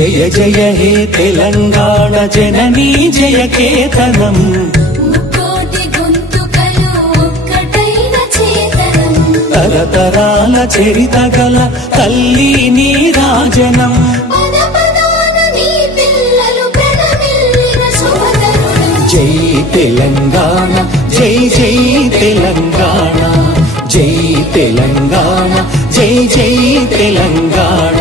జయ జయ హే తెలంగాణ జననీ జయ కేతనం ముక్కోటి గొంతుకలు ఒక్కటైన చేతనం తరతరాల చరిత గల తల్లి నీ రాజనం పద పదాన నీ పిల్లలు ప్రణమిల్లిన సోదరుడు జై తెలంగాణ జై జై తెలంగాణ జై తెలంగాణ జై జై తెలంగాణ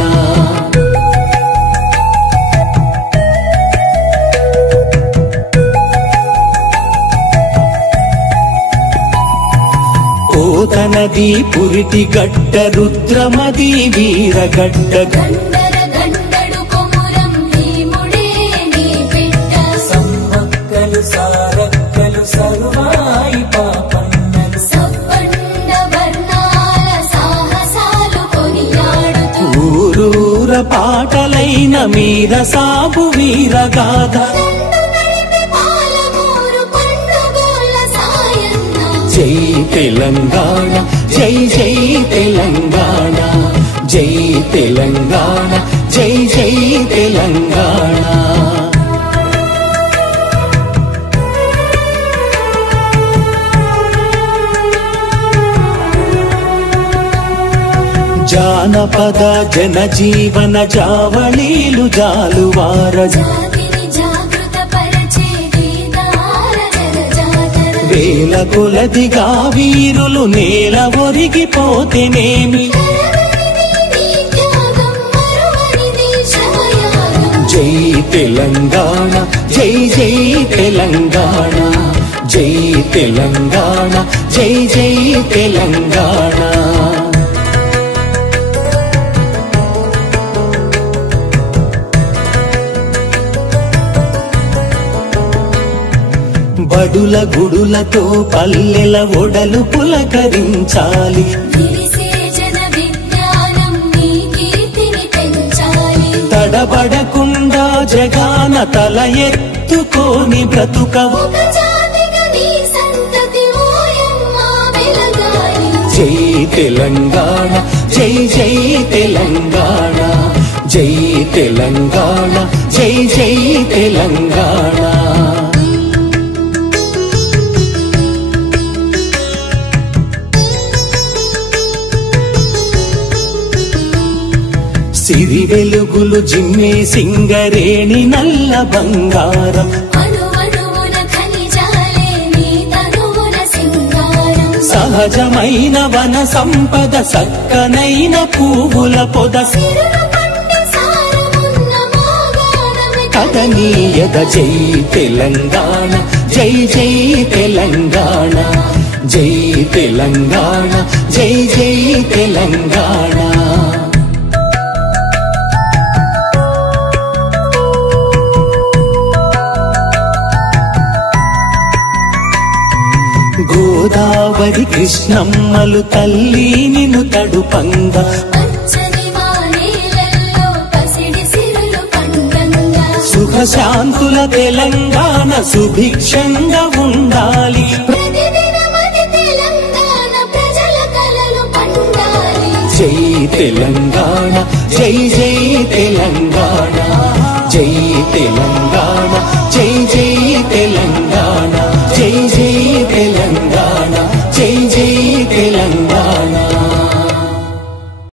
పోతనది పురిటి గడ్డ రుద్రమది వీరగడ్డ గండర గండడు కొమురం భీముడే నీ బిడ్డ సమ్మక్కలు సారక్కలు సర్వాయి పాపన్నలు సబ్బండ వర్ణాల సాహసాలు కొనియాడుతూ ఊరూర పాటలైన మీర సాబు వీరగాథ దండు నడిపి పాలమూరు పండుగోల సాయన్న జై తెలంగాణ జై జై తెలంగాణ జై తెలంగాణ జై జై తెలంగాణ జానపద జనజీవన జావళీలు జాలువార జాతిని జాగృత పరిచే గీతాల జనజాతర వేల కొలదిగా వీరులు నేల ఒరిగిపోతేనేమి నీ త్యాగం మరువనిది శ్రమయాగం జై తెలంగాణ జై జై తెలంగాణ జై తెలంగాణ జై జై తెలంగాణ బడుల గుడులతో పల్లెల ఒడలు పులకరించాలి విరిసే జన విజ్ఞానం నీ కీర్తిని పెంచాలి తడబడకుండా జగాన తల ఎత్తుకోని బ్రతుకవు ఒక జాతిగా నీ సంతతి ఓయమ్మ వెలగాలి జై తెలంగాణ జై జై తెలంగాణ జై తెలంగాణ జై జై తెలంగాణ సిరి వెలుగులు జిమ్మే సింగరేణి నల్ల బంగారం అణువణువున ఖనిజాలే నీ తనువున సింగారం సహజమైన వన సంపద సక్కనైన పువ్వుల పొద సిరులు పంట సారమున్న మోగానమే కదనీయద జై తెలంగాణ జై జై తెలంగాణ జై తెలంగాణ జై జై తెలంగాణ గోదావరి కృష్ణమ్మలు తల్లి నిన్ను తడుపంగా పచ్చని వానేలల్లో పసిడి సిరులు పండంగా సుఖశాంతుల తెలంగాణ సుభిక్షంగా ఉండాలి ప్రతిదినమది తెలంగాణ ప్రజల కలలు పండాలి జై తెలంగాణ జై జై తెలంగాణ జై తెలంగాణ జై జై